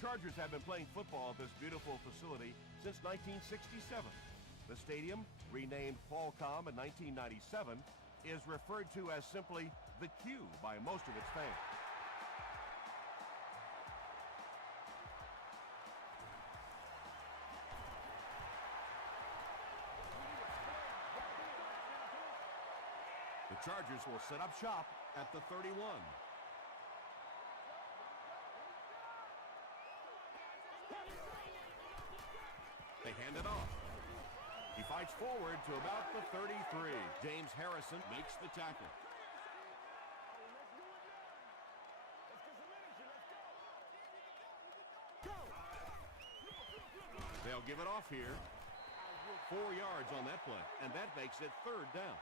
Chargers have been playing football at this beautiful facility since 1967. The stadium, renamed Qualcomm in 1997, is referred to as simply the Q by most of its fans. The Chargers will set up shop at the 31. They hand it off. He fights forward to about the 33. James Harrison makes the tackle. They'll give it off here. 4 yards on that play, and that makes it 3rd down.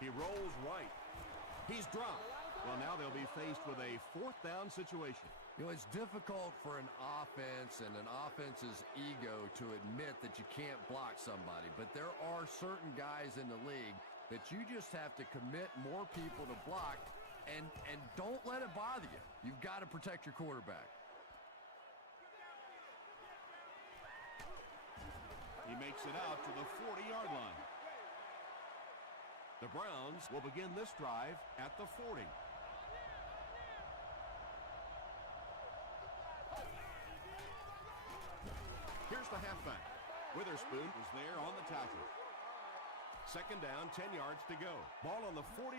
He rolls right. He's dropped. Well, now they'll be faced with a 4th down situation. You know, it's difficult for an offense and an offense's ego to admit that you can't block somebody, but there are certain guys in the league that you just have to commit more people to block, and don't let it bother you. You've got to protect your quarterback. He makes it out to the 40-yard line. The Browns will begin this drive at the 40. Here's the halfback. Witherspoon was there on the tackle. 2nd down, 10 yards to go. Ball on the 41.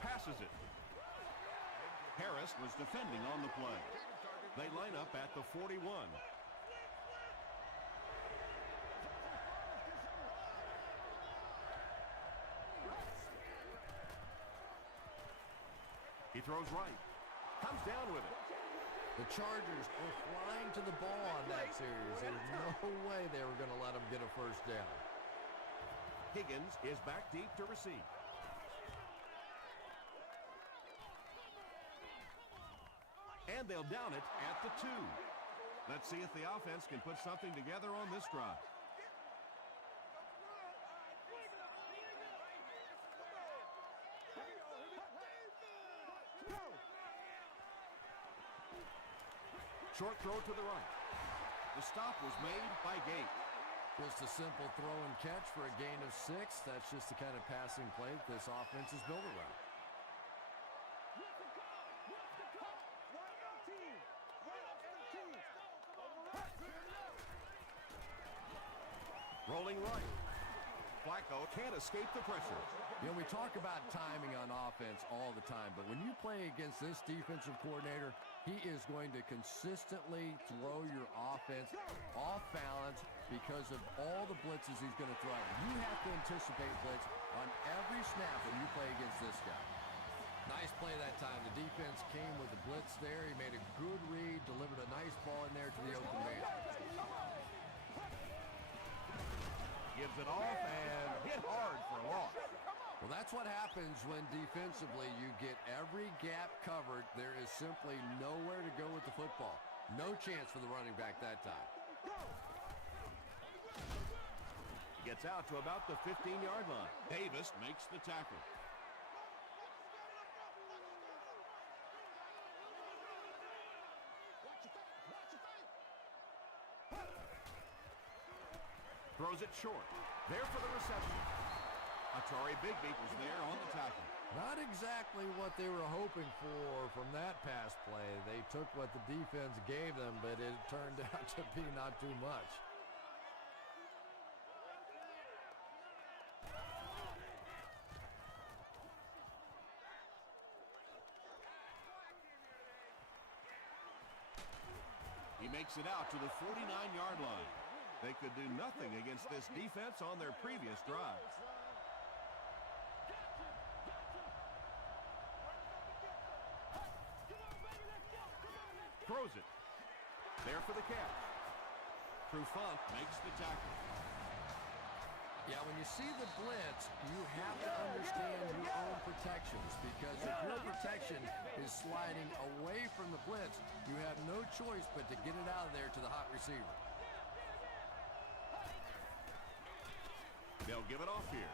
Passes it. Harris was defending on the play. They line up at the 41. He throws right. Comes down with it. The Chargers were flying to the ball on that series. There's no way they were going to let them get a 1st down. Higgins is back deep to receive. And they'll down it at the 2. Let's see if the offense can put something together on this drive. Short throw to the right. The stop was made by Gate. Just a simple throw and catch for a gain of 6. That's just the kind of passing play that this offense is built around. Rolling right. Flacco can't escape the pressure. You know, we talk about timing on offense all the time, but when you play against this defensive coordinator, he is going to consistently throw your offense off balance because of all the blitzes he's going to throw. You have to anticipate blitz on every snap when you play against this guy. Nice play that time. The defense came with the blitz there. He made a good read, delivered a nice ball in there to the open man. Gives it off and hit hard for a loss. Well, that's what happens when defensively you get every gap covered. There is simply nowhere to go with the football. No chance for the running back that time. He gets out to about the 15-yard line. Davis makes the tackle. Throws it short. There for the reception. Atari Bigby was there on the tackle. Not exactly what they were hoping for from that pass play. They took what the defense gave them, but it turned out to be not too much. He makes it out to the 49-yard line. They could do nothing against this defense on their previous drive. Throws it. There for the catch. Trufant makes the tackle. Yeah, when you see the blitz, you have to understand your own protections, because if your protection is sliding away from the blitz, you have no choice but to get it out of there to the hot receiver. They'll give it off here.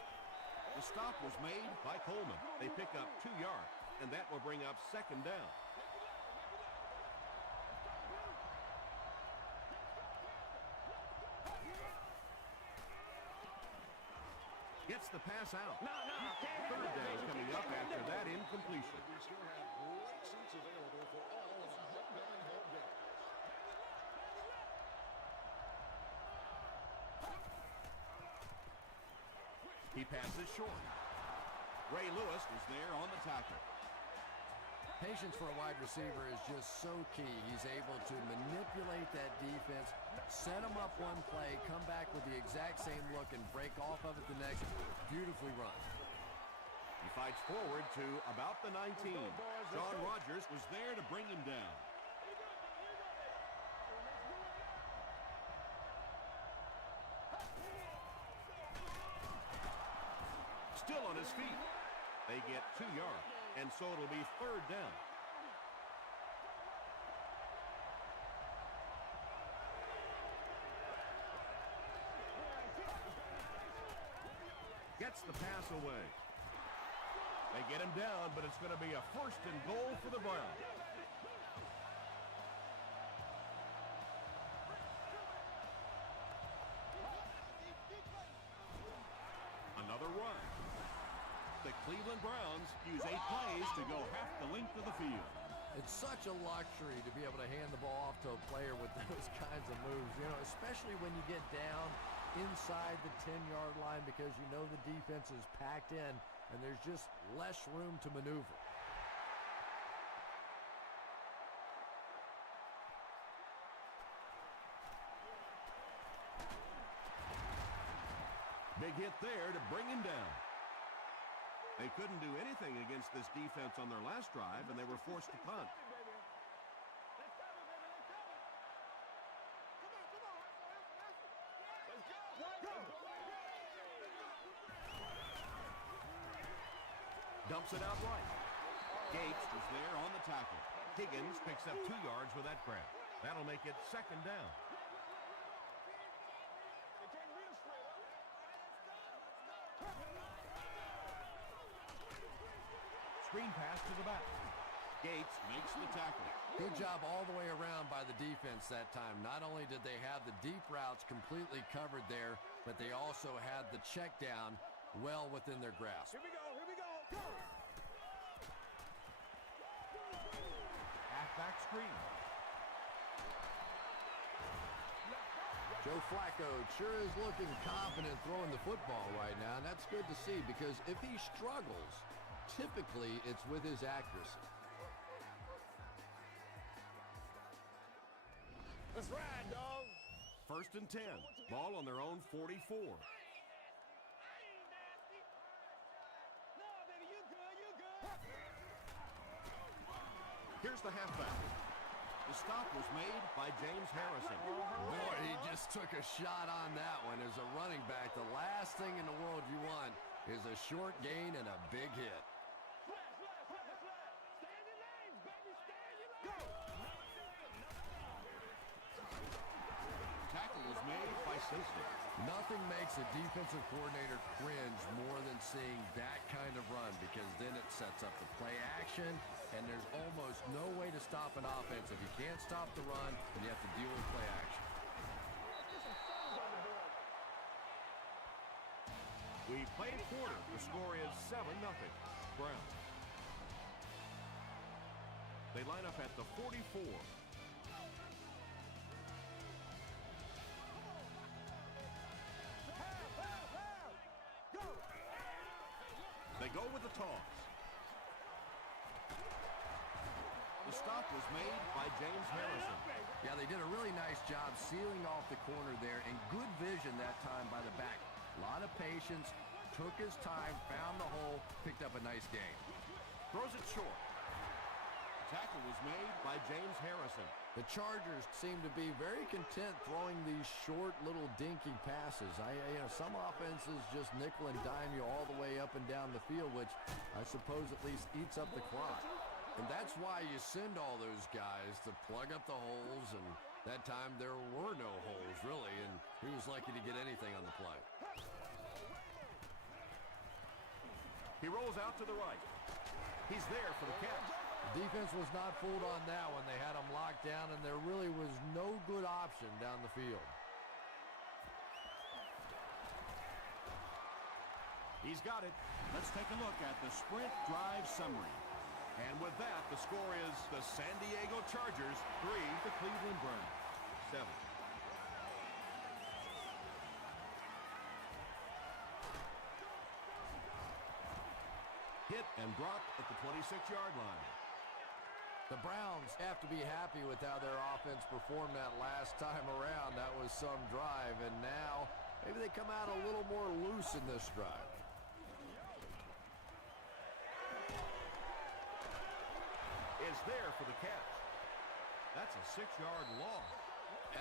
The stop was made by Coleman. They pick up 2 yards, and that will bring up second down. Gets the pass out. Third down coming up after that incompletion. We still have great seats available for all of the homebound home games. He passes short. Ray Lewis is there on the tackle. Patience for a wide receiver is just so key. He's able to manipulate that defense, set them up one play, come back with the exact same look, and break off of it the next. Beautifully run. He fights forward to about the 19. John Rogers was there to bring him down. Still on his feet. They get 2 yards, and so it'll be third down. Gets the pass away. They get him down, but it's going to be a first and goal for the Browns. Another run. The Cleveland Browns use 8 plays to go half the length of the field. It's such a luxury to be able to hand the ball off to a player with those kinds of moves, you know, especially when you get down inside the 10-yard line, because you know the defense is packed in and there's just less room to maneuver. Big hit there to bring him down. They couldn't do anything against this defense on their last drive, and they were forced to punt. Dumps it out right. Gates was there on the tackle. Higgins picks up 2 yards with that grab. That'll make it second down. Screen pass to the back. Gates makes the tackle. Good job all the way around by the defense that time. Not only did they have the deep routes completely covered there, but they also had the check down well within their grasp. Here we go. Go! Halfback screen. Joe Flacco sure is looking confident throwing the football right now, and that's good to see, because if he struggles, typically it's with his accuracy. Let's ride, dog. First and 10. Ball on their own 44. Here's the halfback. The stop was made by James Harrison. Boy, he just took a shot on that one. As a running back, the last thing in the world you want is a short gain and a big hit. Tackle was made by Simpson. Nothing makes a defensive coordinator cringe more than seeing that kind of run, because then it sets up the play action, and there's almost no way to stop an offense. If you can't stop the run, then you have to deal with play action. We played a quarter. The score is 7-0. Browns. They line up at the 44. They go with the toss. The stop was made by James Harrison. Yeah, they did a really nice job sealing off the corner there, and good vision that time by the back. A lot of patience, took his time, found the hole, picked up a nice gain. Throws it short. tackle was made by James Harrison. The Chargers seem to be very content throwing these short, little dinky passes. Some offenses just nickel and dime you all the way up and down the field, which I suppose at least eats up the clock. And that's why you send all those guys to plug up the holes, and that time there were no holes, really, and he was lucky to get anything on the play. He rolls out to the right. He's there for the catch. Defense was not fooled on that one. They had him locked down, and there really was no good option down the field. He's got it. Let's take a look at the sprint drive summary. And with that, the score is the San Diego Chargers 3, the Cleveland Browns 7. Hit and dropped at the 26-yard line. The Browns have to be happy with how their offense performed that last time around. That was some drive, and now maybe they come out a little more loose in this drive. Is there for the catch. That's a 6-yard loss.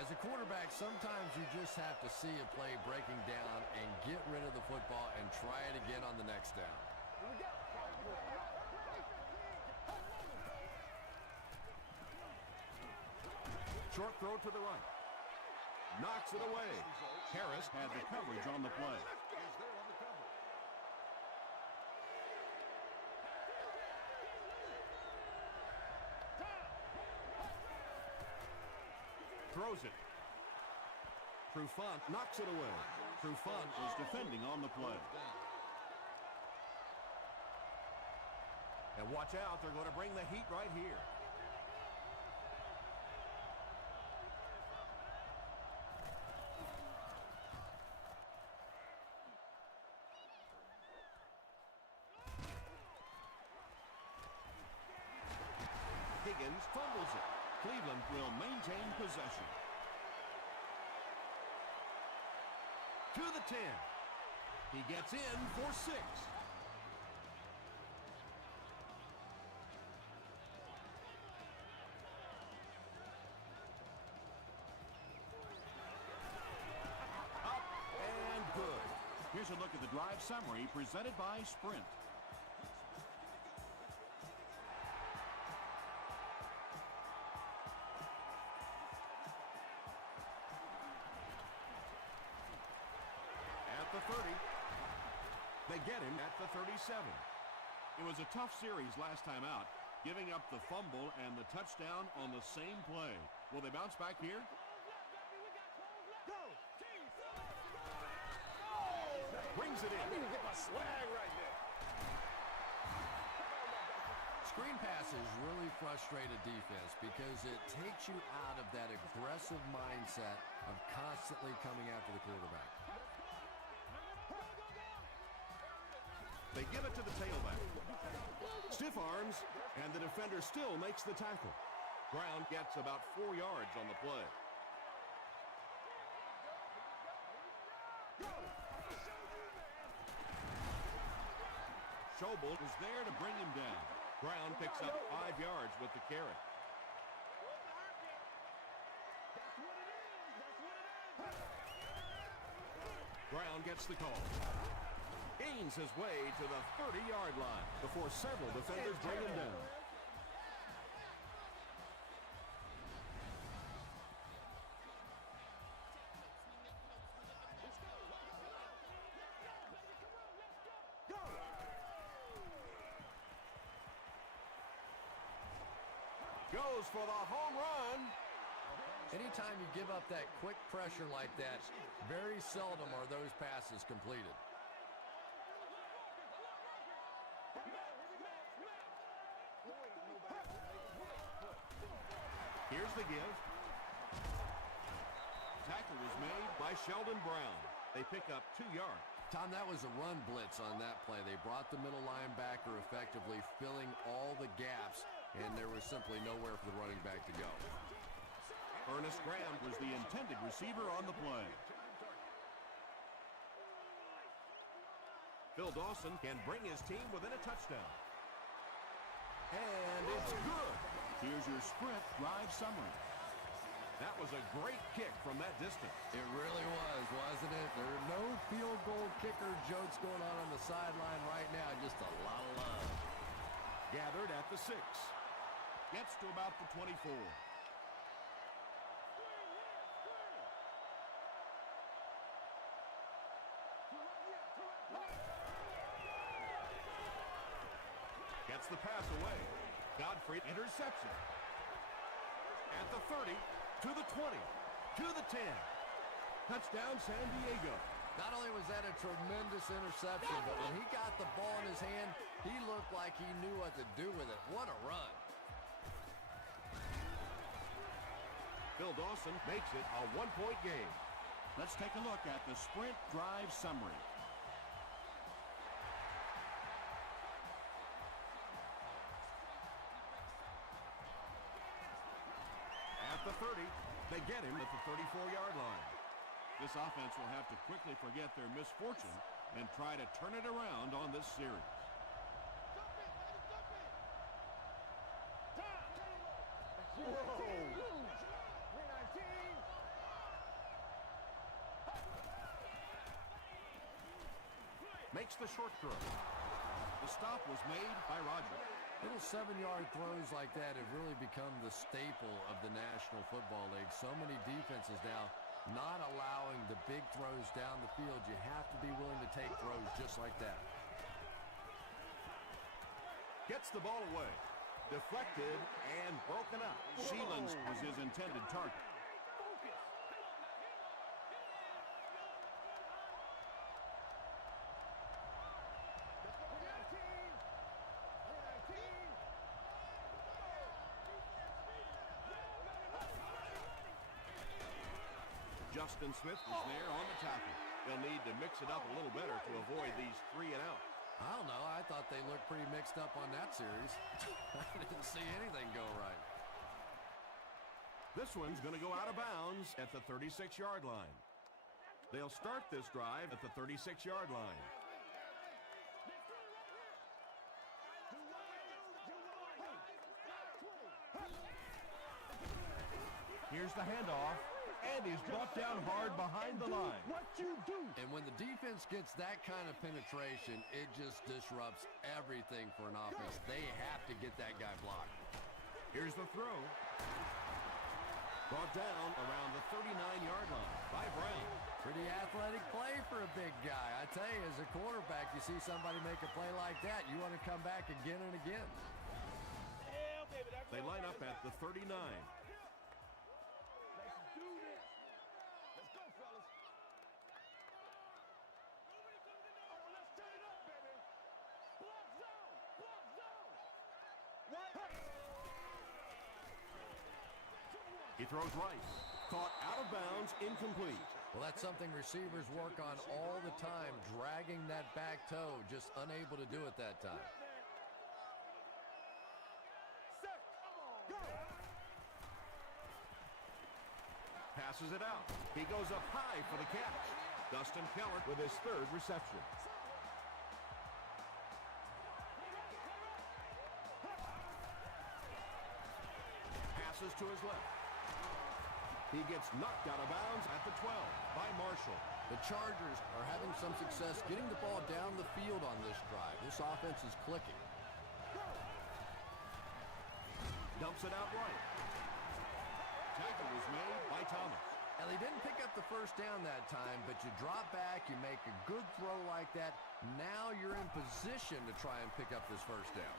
As a quarterback, sometimes you just have to see a play breaking down and get rid of the football and try it again on the next down. Short throw to the right. Knocks it away. Harris had the coverage on the play. Throws it. Trufant knocks it away. Trufant is defending on the play. And watch out, they're going to bring the heat right here. Higgins fumbles it. Cleveland will maintain possession. To the 10. He gets in for 6. Up and good. Here's a look at the drive summary presented by Sprint. The 30. They get him at the 37. It was a tough series last time out, giving up the fumble and the touchdown on the same play. Will they bounce back here? Brings it in. I need to get my swag right there. Screen passes really frustrate a defense because it takes you out of that aggressive mindset of constantly coming after the quarterback. They give it to the tailback. Stiff arms, and the defender still makes the tackle. Brown gets about 4 yards on the play. Schobel is there to bring him down. Brown picks up 5 yards with the carry. Brown gets the call. Gains his way to the 30-yard line before several defenders bring him down. Goes for the home run. Anytime you give up that quick pressure like that, very seldom are those passes completed. Here's the give. Tackle was made by Sheldon Brown. They pick up 2 yards. Tom, that was a run blitz on that play. They brought the middle linebacker effectively, filling all the gaps, and there was simply nowhere for the running back to go. Ernest Graham was the intended receiver on the play. Phil Dawson can bring his team within a touchdown. And it's good. Here's your sprint drive summary. That was a great kick from that distance. It really was, wasn't it? There are no field goal kicker jokes going on the sideline right now. Just a lot of love. Gathered at the 6. Gets to about the 24. Gets the pass away. Godfrey, interception. At the 30, to the 20, to the 10. Touchdown, San Diego. Not only was that a tremendous interception, but when he got the ball in his hand, he looked like he knew what to do with it. What a run. Phil Dawson makes it a one-point game. Let's take a look at the sprint drive summary. At the 30, they get him at the 34-yard line. This offense will have to quickly forget their misfortune and try to turn it around on this series. Makes the short throw. The stop was made by Roger. Little 7-yard throws like that have really become the staple of the National Football League. So many defenses now not allowing the big throws down the field. You have to be willing to take throws just like that. Gets the ball away. Deflected and broken up. Sheelan's was his intended target. Justin Smith is there on the tackle. They'll need to mix it up a little better to avoid these 3 and out. I don't know. I thought they looked pretty mixed up on that series. I didn't see anything go right. This one's going to go out of bounds at the 36-yard line. They'll start this drive at the 36-yard line. Here's the handoff. And he's brought down hard behind the line. What you do? And when the defense gets that kind of penetration, it just disrupts everything for an offense. They have to get that guy blocked. Here's the throw. Brought down around the 39-yard line by Brown. Pretty athletic play for a big guy. I tell you, as a quarterback, you see somebody make a play like that, you want to come back again and again. They line up at the 39. He throws right. Caught out of bounds, incomplete. Well, that's something receivers work on all the time, dragging that back toe, just unable to do it that time. Passes it out. He goes up high for the catch. Dustin Keller with his 3rd reception. Passes to his left. He gets knocked out of bounds at the 12 by Marshall. The Chargers are having some success getting the ball down the field on this drive. This offense is clicking. Dumps it out right. Tackle was made by Thomas. And they didn't pick up the first down that time, but you drop back, you make a good throw like that. Now you're in position to try and pick up this first down.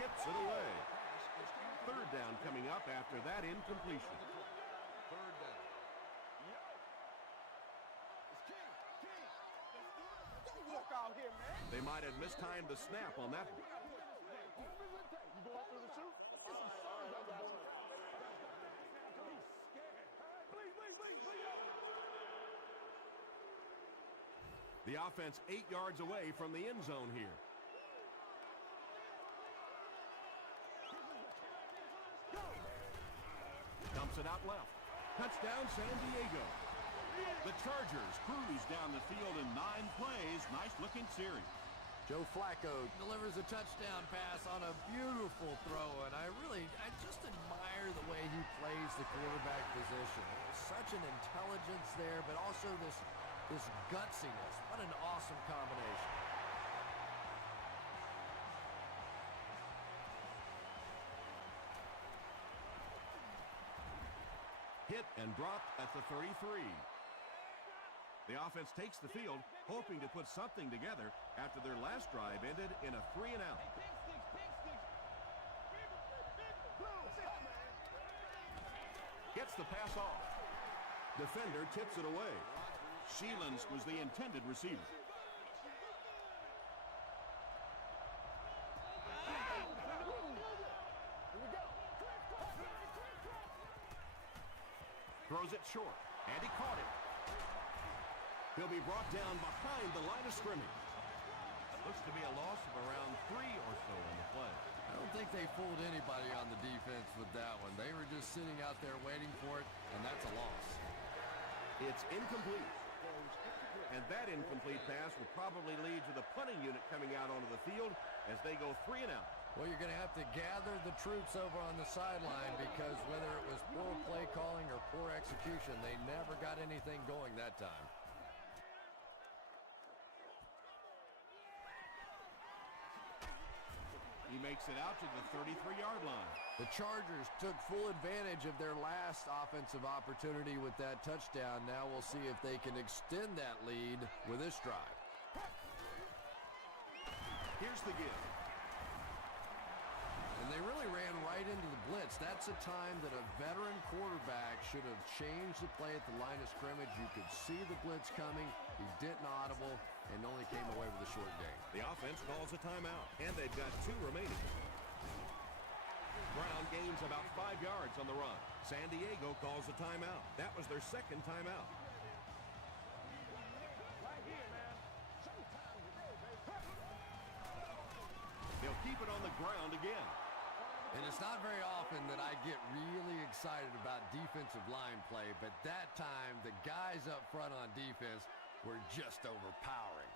Tips it away. 3rd down coming up after that incompletion. 3rd down. Don't walk out here, man. They might have mistimed the snap on that one. You go after the shoot? The offense 8 yards away from the end zone here. Dumps it out left. Touchdown, San Diego. The Chargers cruise down the field in 9 plays. Nice-looking series. Joe Flacco delivers a touchdown pass on a beautiful throw, and I just admire the way he plays the quarterback position. There's such an intelligence there, but also this gutsiness. What an awesome combination. Hit and dropped at the 33. The offense takes the field, hoping to put something together after their last drive ended in a 3-and-out. Gets the pass off. Defender tips it away. Sheelans was the intended receiver. Throws it short, and he caught it. He'll be brought down behind the line of scrimmage. Looks to be a loss of around 3 or so in the play. I don't think they fooled anybody on the defense with that one. They were just sitting out there waiting for it, and that's a loss. It's incomplete. And that incomplete pass will probably lead to the punting unit coming out onto the field as they go 3-and-out. Well, you're going to have to gather the troops over on the sideline because whether it was poor play calling or poor execution, they never got anything going that time. He makes it out to the 33-yard line. The Chargers took full advantage of their last offensive opportunity with that touchdown. Now we'll see if they can extend that lead with this drive. Here's the give. And they really ran right into the blitz. That's a time that a veteran quarterback should have changed the play at the line of scrimmage. You could see the blitz coming. He didn't audible and only came away with a short gain. The offense calls a timeout, and they've got 2 remaining. Brown gains about 5 yards on the run. San Diego calls a timeout. That was their second timeout. They'll keep it on the ground again. And it's not very often that I get really excited about defensive line play, but that time the guys up front on defense were just overpowering.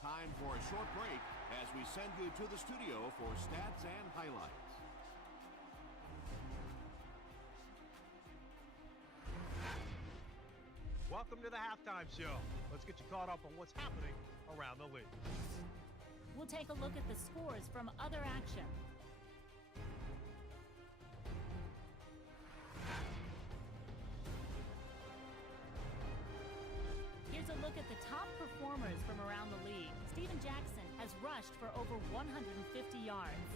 Time for a short break as we send you to the studio for stats and highlights. Welcome to the halftime show. Let's get you caught up on what's happening around the league. We'll take a look at the scores from other action. Here's a look at the top performers from around the league. Steven Jackson has rushed for over 150 yards.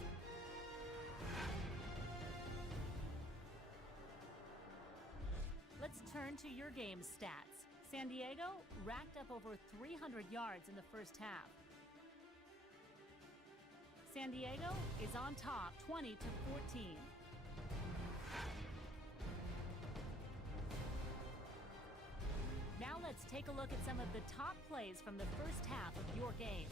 Let's turn to your game stats. San Diego racked up over 300 yards in the first half. San Diego is on top 20-14. Now let's take a look at some of the top plays from the first half of your game.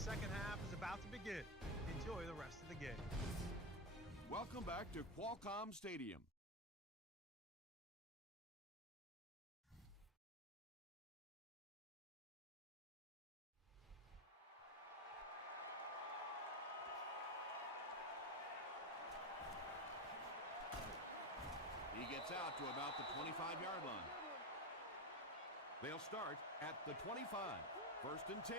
Second half is about to begin. Enjoy the rest of the game. Welcome back to Qualcomm Stadium. He gets out to about the 25-yard line. They'll start at the 25. First and 10.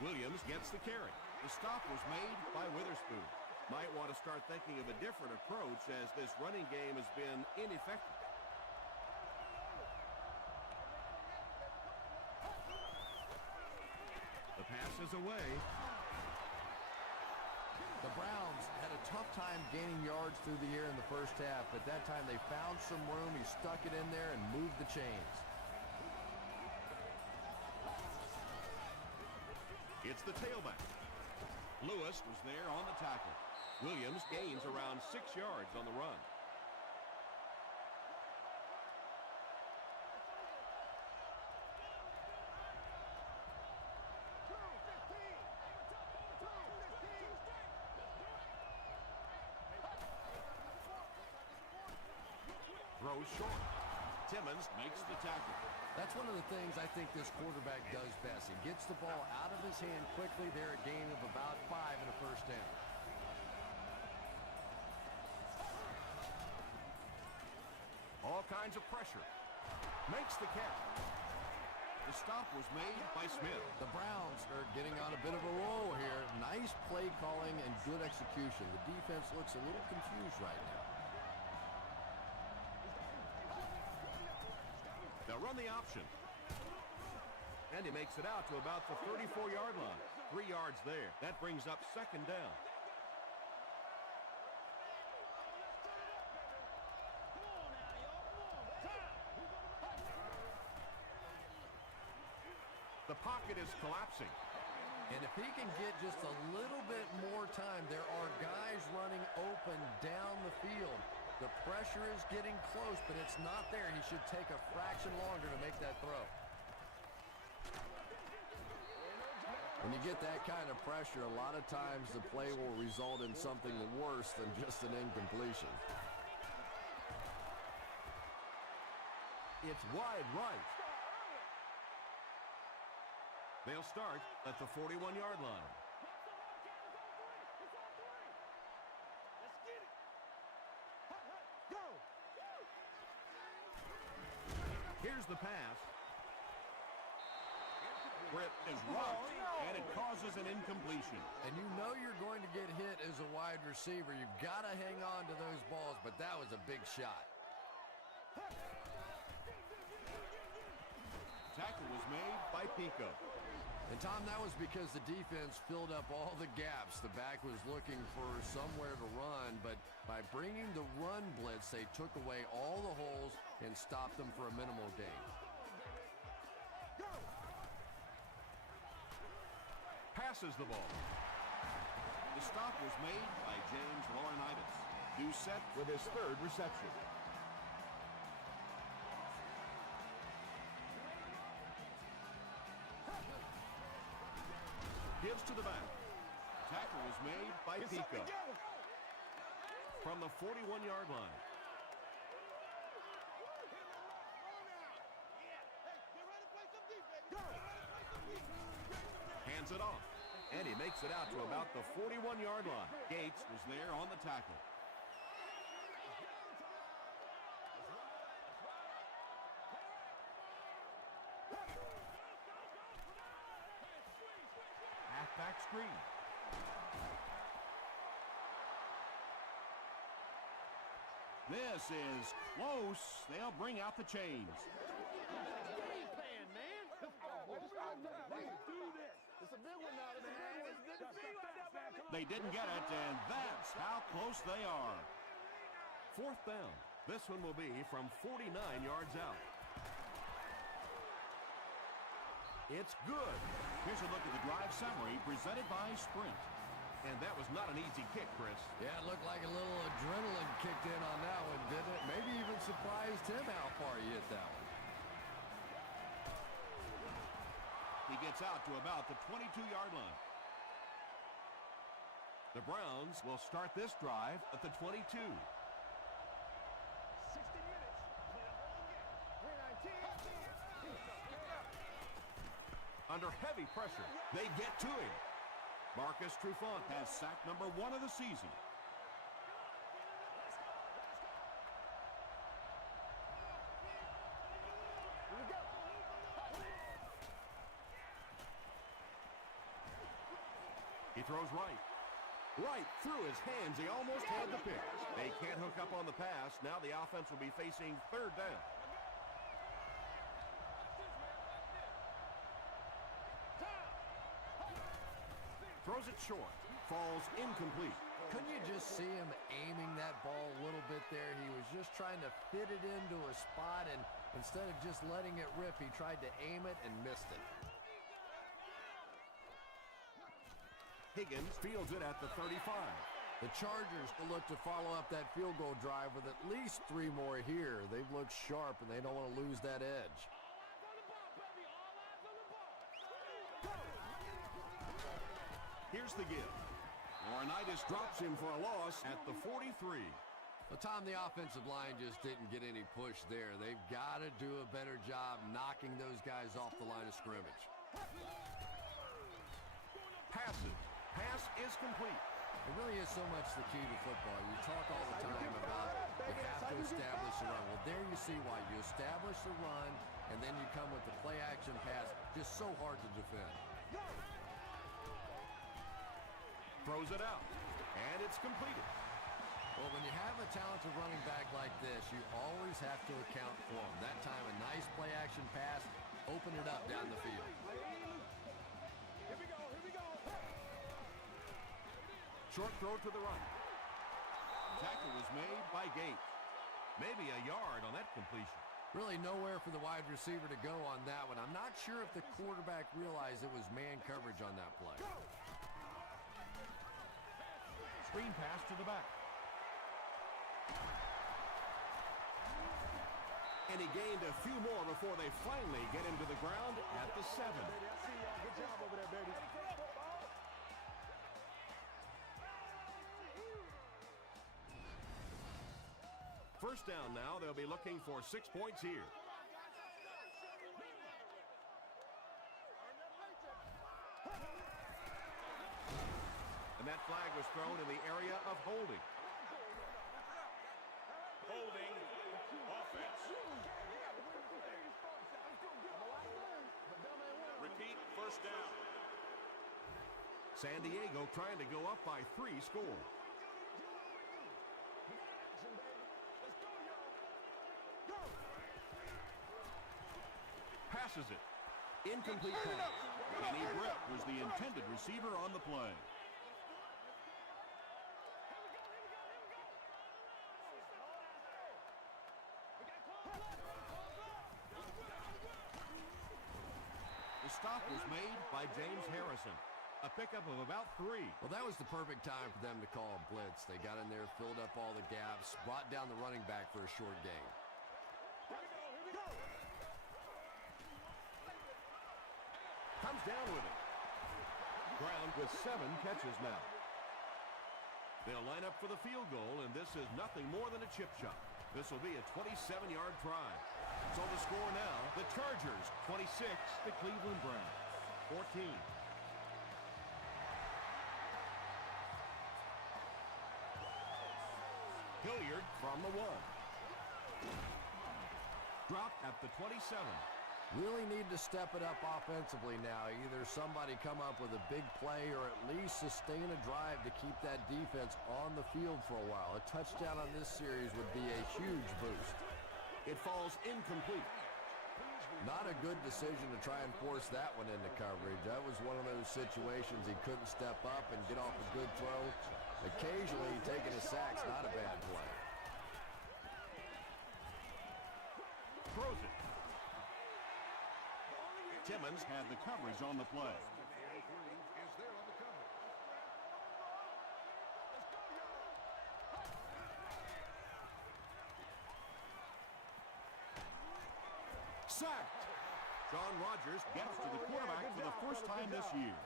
Williams gets the carry. The stop was made by Witherspoon. Might want to start thinking of a different approach as this running game has been ineffective. The pass is away. The Browns had a tough time gaining yards through the air in the first half, but that time they found some room. He stuck it in there and moved the chains. It's the tailback. Lewis was there on the tackle. Williams gains around 6 yards on the run. Throws short. Timmons makes the tackle. That's one of the things I think this quarterback does best. He gets the ball out of his hand quickly. They're a gain of about 5 and a first down. All kinds of pressure. Makes the catch. The stop was made by Smith. The Browns are getting on a bit of a roll here. Nice play calling and good execution. The defense looks a little confused right now. They'll run the option. And he makes it out to about the 34-yard line. 3 yards there. That brings up second down. The pocket is collapsing. And if he can get just a little bit more time, there are guys running open down the field. The pressure is getting close, but it's not there. He should take a fraction longer to make that throw. When you get that kind of pressure, a lot of times the play will result in something worse than just an incompletion. It's wide right. They'll start at the 41-yard line. Here's the pass. Britt is rocked, and it causes an incompletion. And you know you're going to get hit as a wide receiver. You've got to hang on to those balls, but that was a big shot. Tackle was made by Pico. And, Tom, that was because the defense filled up all the gaps. The back was looking for somewhere to run, but by bringing the run blitz, they took away all the holes and stopped them for a minimal gain. Passes the ball. The stop was made by James Laurinaitis. Doucette with his 3rd reception. Gives to the back. Tackle was made By Pico. From the 41-yard line. Hands it off. And he makes it out to about the 41-yard line. Gates was there on the tackle. Halfback screen. This is close. They'll bring out the chains. They didn't get it, and that's how close they are. 4th down. This one will be from 49 yards out. It's good. Here's a look at the drive summary presented by Sprint. And that was not an easy kick, Chris. Yeah, it looked like a little adrenaline kicked in on that one, didn't it? Maybe even surprised him how far he hit that one. He gets out to about the 22-yard line. The Browns will start this drive at the 22. 60 minutes. Under heavy pressure, they get to him. Marcus Trufant Has sack number 1 of the season. He throws right. Right through his hands. He almost had the pick. They can't hook up on the pass. Now the offense will be facing third down. Throws it short. Falls incomplete. Couldn't you just see him aiming that ball a little bit there? He was just trying to fit it into a spot, and instead of just letting it rip, he tried to aim it and missed it. Higgins fields it at the 35. The Chargers will look to follow up that field goal drive with at least 3 more here. They've looked sharp, and they don't want to lose that edge. Here's the give. Laurinaitis drops him for a loss at the 43. Well, Tom, the offensive line just didn't get any push there. They've got to do a better job knocking those guys off the line of scrimmage. Passes. Pass is complete. It really is so much the key to football. You talk all the time about you have to establish the run. Well, there you see why. You establish the run, and then you come with the play-action pass. Just so hard to defend. Throws it out, and it's completed. Well, when you have a talented running back like this, you always have to account for him. That time, a nice play-action pass, open it up down the field. Short throw to the right. Tackle was made by Gates. Maybe a yard on that completion. Really nowhere for the wide receiver to go on that one. I'm not sure if the quarterback realized it was man coverage on that play. Screen pass to the back. And he gained a few more before they finally get him to the ground at the 7. Good job over there, baby. First down now. They'll be looking for 6 points here. And that flag was thrown in the area of holding. Holding offense. Repeat, first down. San Diego trying to go up by 3 scores. Passes it. Incomplete pass. Kenny Brett was the intended receiver on the play. The stop was made by James Harrison. A pickup of about 3. Well, that was the perfect time for them to call a blitz. They got in there, filled up all the gaps, brought down the running back for a short gain. Comes down with it. Brown with 7 catches now. They'll line up for the field goal, and this is nothing more than a chip shot. This will be a 27-yard try. So the score now, the Chargers 26, the Cleveland Browns 14. Hilliard from the 1. Dropped at the 27. Really need to step it up offensively now. Either somebody come up with a big play or at least sustain a drive to keep that defense on the field for a while. A touchdown on this series would be a huge boost. It falls incomplete. Not a good decision to try and force that one into coverage. That was one of those situations he couldn't step up and get off a good throw. Occasionally, taking a sack's not a bad play. Throws it. Timmons had the coverage on the play. Sacked. John Rodgers gets to the quarterback for the first time this year.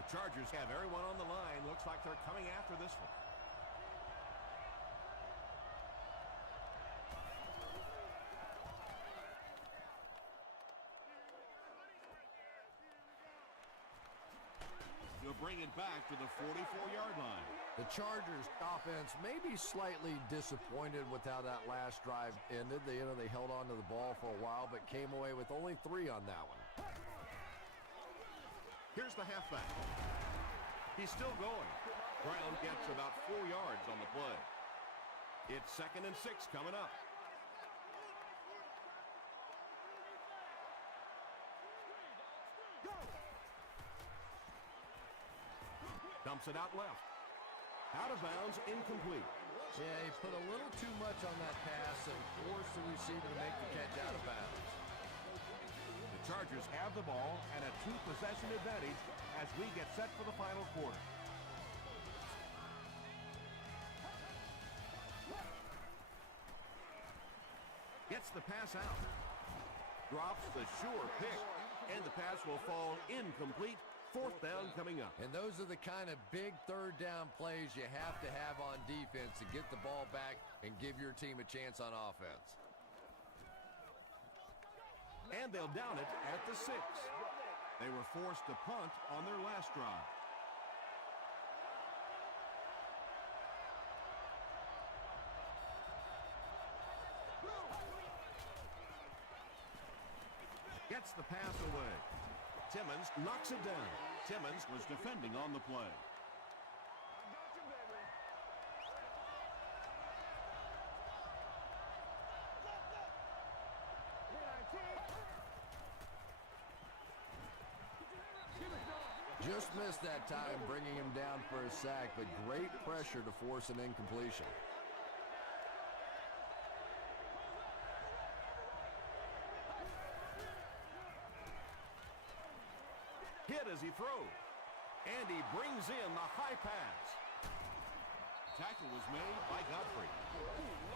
The Chargers have everyone on the line. Looks like they're coming after this one. He'll bring it back to the 44-yard line. The Chargers offense may be slightly disappointed with how that last drive ended. They held on to the ball for a while, but came away with only 3 on that one. Here's the halfback. He's still going. Brown gets about 4 yards on the play. It's 2nd and 6 coming up. Dumps it out left. Out of bounds, incomplete. Yeah, he put a little too much on that pass and forced the receiver to make the catch out of bounds. The Chargers have the ball and a 2-possession advantage as we get set for the final quarter. Gets the pass out. Drops the sure pick. And the pass will fall incomplete. 4th down coming up. And those are the kind of big 3rd down plays you have to have on defense to get the ball back and give your team a chance on offense. And they'll down it at the 6. They were forced to punt on their last drive. Gets the pass away. Timmons knocks it down. Timmons was defending on the play. Just missed that time, bringing him down for a sack, but great pressure to force an incompletion. Hit as he throws. And he brings in the high pass. Tackle was made by Godfrey.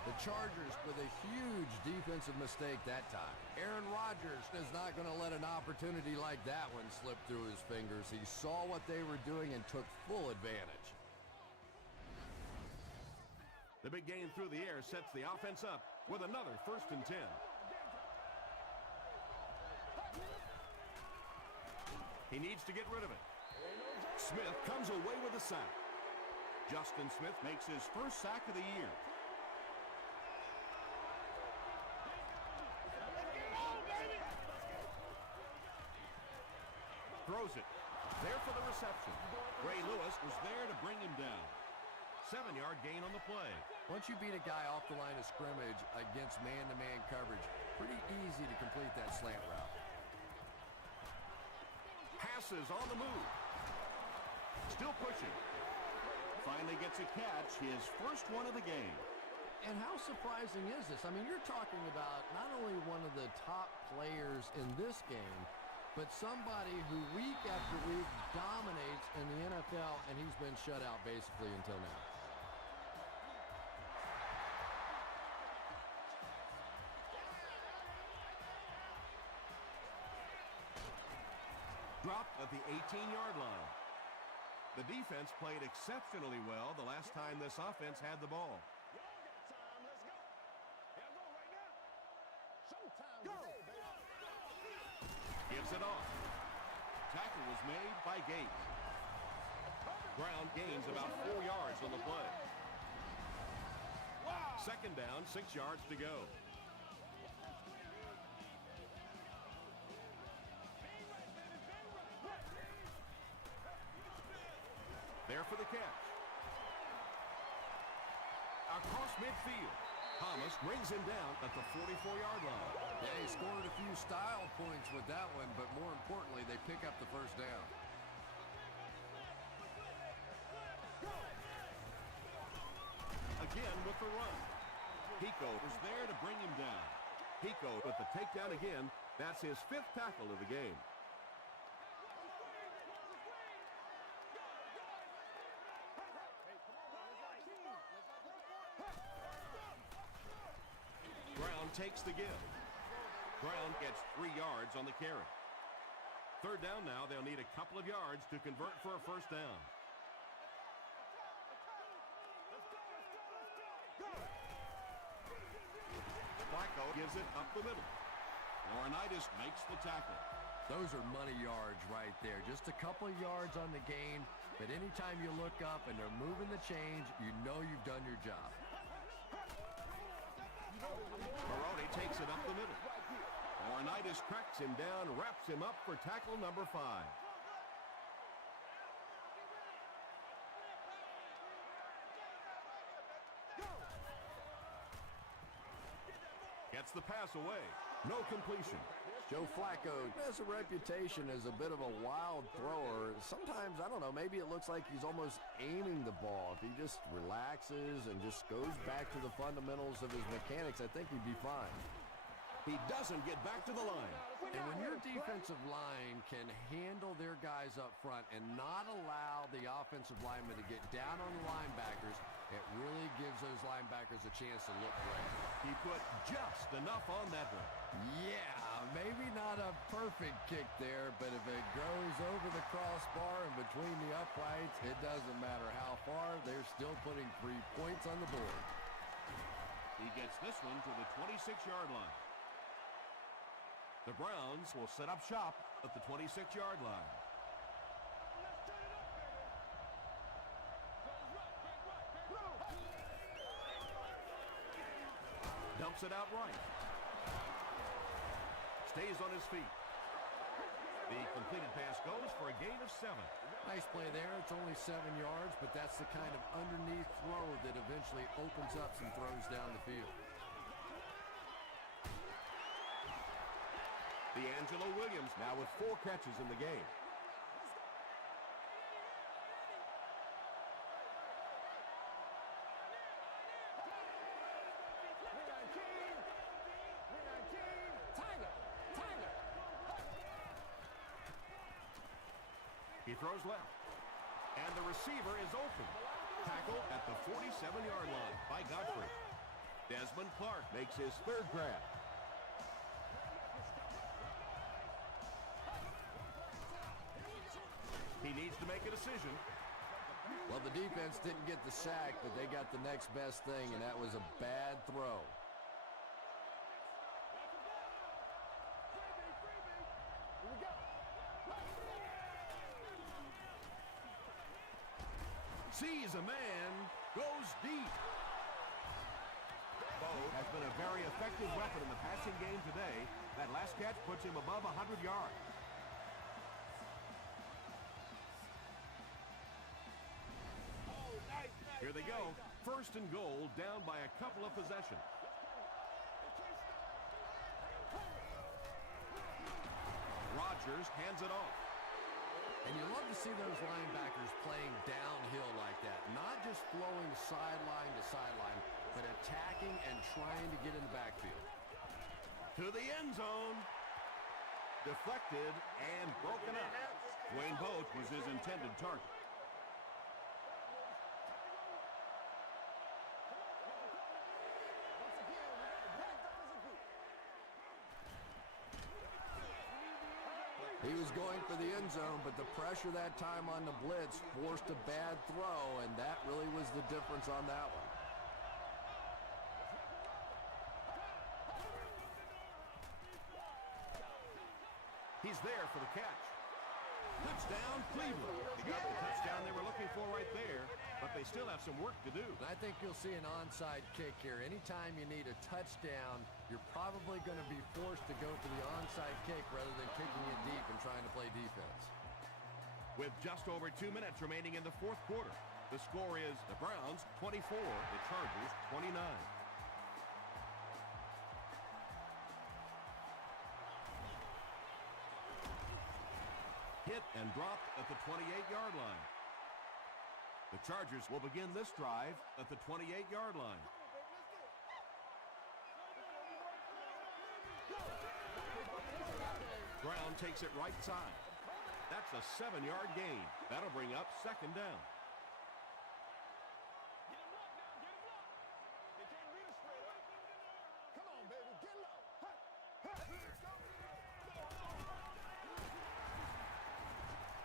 The Chargers with a huge defensive mistake that time. Aaron Rodgers is not going to let an opportunity like that one slip through his fingers. He saw what they were doing and took full advantage. The big gain through the air sets the offense up with another 1st and 10. He needs to get rid of it. Smith comes away with a sack. Justin Smith makes his first sack of the year. Throws it. There for the reception. Ray Lewis was there to bring him down. 7-yard gain on the play. Once you beat a guy off the line of scrimmage against man-to-man coverage, pretty easy to complete that slant route. Passes on the move. Still pushing. Finally gets a catch, his first one of the game. And how surprising is this? I mean, you're talking about not only one of the top players in this game, but somebody who week after week dominates in the NFL, and he's been shut out basically until now. Dropped at the 18-yard line. The defense played exceptionally well the last time this offense had the ball. Gives it off. Tackle was made by Gates. Brown gains about 4 yards on the play. 2nd down, 6 yards to go. There for the catch. Across midfield. Thomas brings him down at the 44-yard line. Yeah, he scored a few style points with that one, but more importantly, they pick up the 1st down. Again with the run. Pico was there to bring him down. Pico with the takedown again. That's his 5th tackle of the game. Brown takes the give. Brown gets 3 yards on the carry. 3rd down now. They'll need a couple of yards to convert for a 1st down. Flacco gives it up the middle. Laurinaitis makes the tackle. Those are money yards right there. Just a couple of yards on the gain, but anytime you look up and they're moving the change, you know you've done your job. Maroney takes it up the middle. Laurinaitis cracks him down, wraps him up for tackle number 5. Gets the pass away. No completion. Joe Flacco has a reputation as a bit of a wild thrower. Sometimes, I don't know, maybe it looks like he's almost aiming the ball. If he just relaxes and just goes back to the fundamentals of his mechanics, I think he'd be fine. He doesn't get back to the line. And when your defensive line can handle their guys up front and not allow the offensive linemen to get down on the linebackers, it really gives those linebackers a chance to look great. He put just enough on that one. Yeah, maybe not a perfect kick there, but if it goes over the crossbar and between the uprights, it doesn't matter how far, they're still putting 3 points on the board. He gets this one to the 26-yard line. The Browns will set up shop at the 26-yard line. Dumps it out right. Stays on his feet. The completed pass goes for a gain of 7. Nice play there. It's only 7 yards, but that's the kind of underneath throw that eventually opens up some throws down the field. D'Angelo Williams now with 4 catches in the game. He throws left. And the receiver is open. Tackle at the 47-yard line by Godfrey. Desmond Clark makes his 3rd grab. He needs to make a decision. Well, the defense didn't get the sack, but they got the next best thing, and that was a bad throw. Sees a man, goes deep. Bo has been a very effective weapon in the passing game today. That last catch puts him above 100 yards. Here they go. 1st and goal, down by a couple of possessions. Rodgers hands it off. And you love to see those linebackers playing downhill like that. Not just flowing sideline to sideline, but attacking and trying to get in the backfield. To the end zone. Deflected and broken up. Dwayne Boat was his intended target. He was going for the end zone, but the pressure that time on the blitz forced a bad throw, and that really was the difference on that one. He's there for the catch. Touchdown, Cleveland. They got the touchdown they were looking for right there, but they still have some work to do. I think you'll see an onside kick here. Anytime you need a touchdown, you're probably going to be forced to go for the onside kick rather than kicking it deep and trying to play defense. With just over 2 minutes remaining in the 4th quarter, the score is the Browns 24, the Chargers 29. Hit and dropped at the 28-yard line. The Chargers will begin this drive at the 28-yard line. Brown takes it right side. That's a 7-yard gain. That'll bring up 2nd down.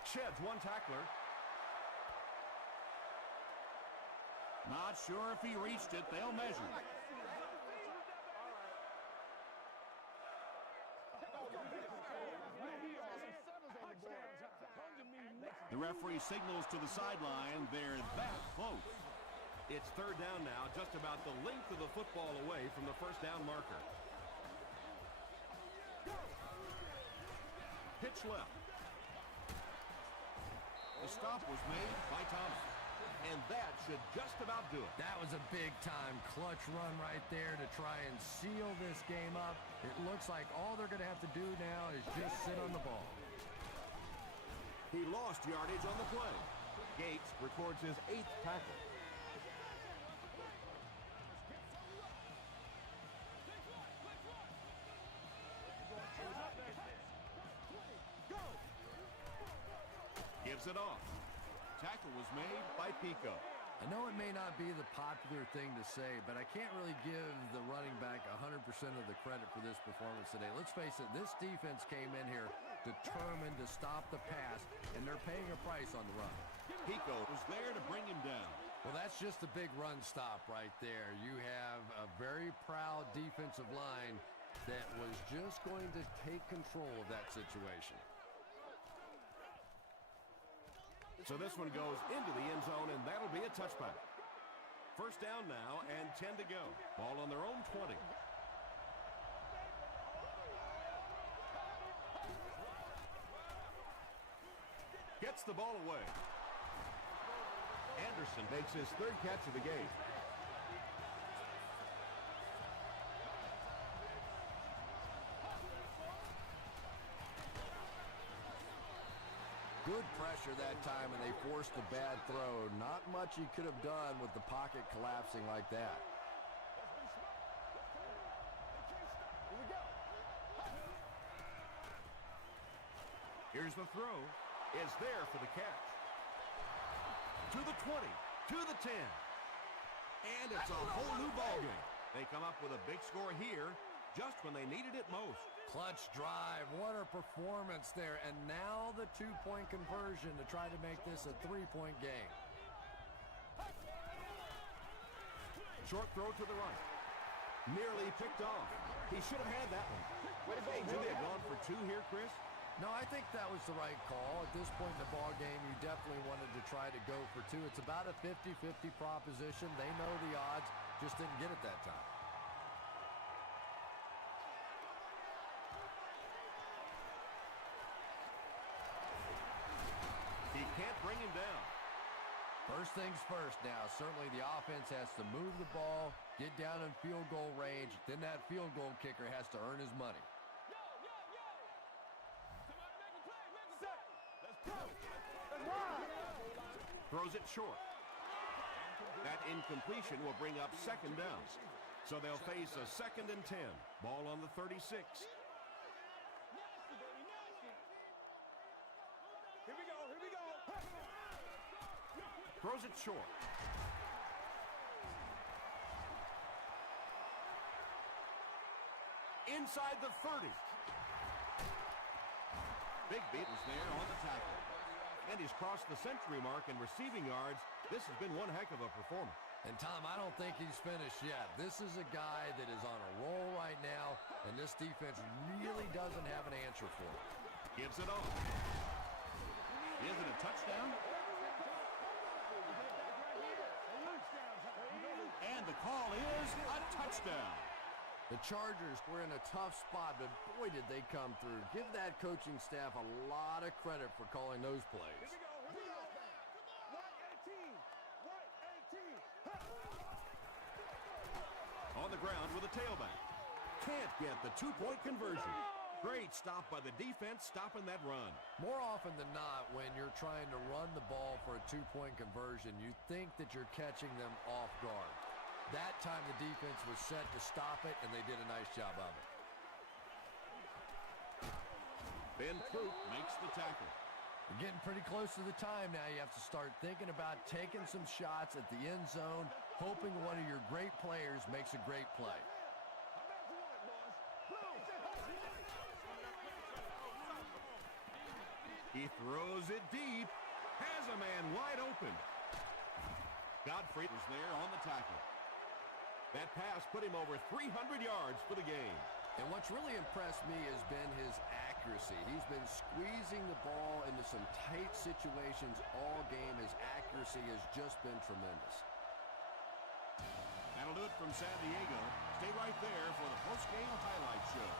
Sheds one tackler. Not sure if he reached it. They'll measure. The referee signals to the sideline. They're that close. It's 3rd down now, just about the length of the football away from the 1st down marker. Pitch left. The stop was made by Thomas. And that should just about do it. That was a big-time clutch run right there to try and seal this game up. It looks like all they're going to have to do now is just sit on the ball. He lost yardage on the play. Gates records his 8th tackle. Gives it off. Tackle was made. By Pico. I know it may not be the popular thing to say, but I can't really give the running back 100% of the credit for this performance today. Let's face it, this defense came in here determined to stop the pass, and they're paying a price on the run. Pico was there to bring him down. Well, that's just a big run stop right there. You have a very proud defensive line that was just going to take control of that situation. So this one goes into the end zone, and that'll be a touchback. First down now, and 10 to go. Ball on their own 20. Gets the ball away. Anderson makes his 3rd catch of the game. Good pressure that time, and they forced a bad throw. Not much he could have done with the pocket collapsing like that. Here's the throw. Is there for the catch. To the 20, to the 10. And it's a whole new ballgame. They come up with a big score here just when they needed it most. Clutch drive. What a performance there. And now the 2-point conversion to try to make this a 3-point game. Short throw to the right. Nearly picked off. He should have had that one. Hey, should they have gone for 2 here, Chris? No, I think that was the right call. At this point in the ball game, you definitely wanted to try to go for 2. It's about a 50-50 proposition. They know the odds, just didn't get it that time. He can't bring him down. First things first now. Certainly the offense has to move the ball, get down in field goal range. Then that field goal kicker has to earn his money. Throws it short. That incompletion will bring up 2nd down. So they'll face a 2nd and 10. Ball on the 36. Here we go. Throws it short. Inside the 30. Big beat was there on the tackle. And he's crossed the century mark in receiving yards. This has been one heck of a performance. And, Tom, I don't think he's finished yet. This is a guy that is on a roll right now, and this defense really doesn't have an answer for him. Gives it off. Is it a touchdown? And the call is a touchdown. The Chargers were in a tough spot, but boy, did they come through. Give that coaching staff a lot of credit for calling those plays. On the ground with a tailback. Can't get the 2-point conversion. Great stop by the defense, stopping that run. More often than not, when you're trying to run the ball for a 2-point conversion, you think that you're catching them off guard. That time the defense was set to stop it, and they did a nice job of it. Ben Troop Makes the tackle. You're getting pretty close to the time now. You have to start thinking about taking some shots at the end zone, hoping one of your great players makes a great play. He throws it deep. Has a man wide open. Godfrey Was there on the tackle. That pass put him over 300 yards for the game. And what's really impressed me has been his accuracy. He's been squeezing the ball into some tight situations all game. His accuracy has just been tremendous. That'll do it from San Diego. Stay right there for the post-game highlight show.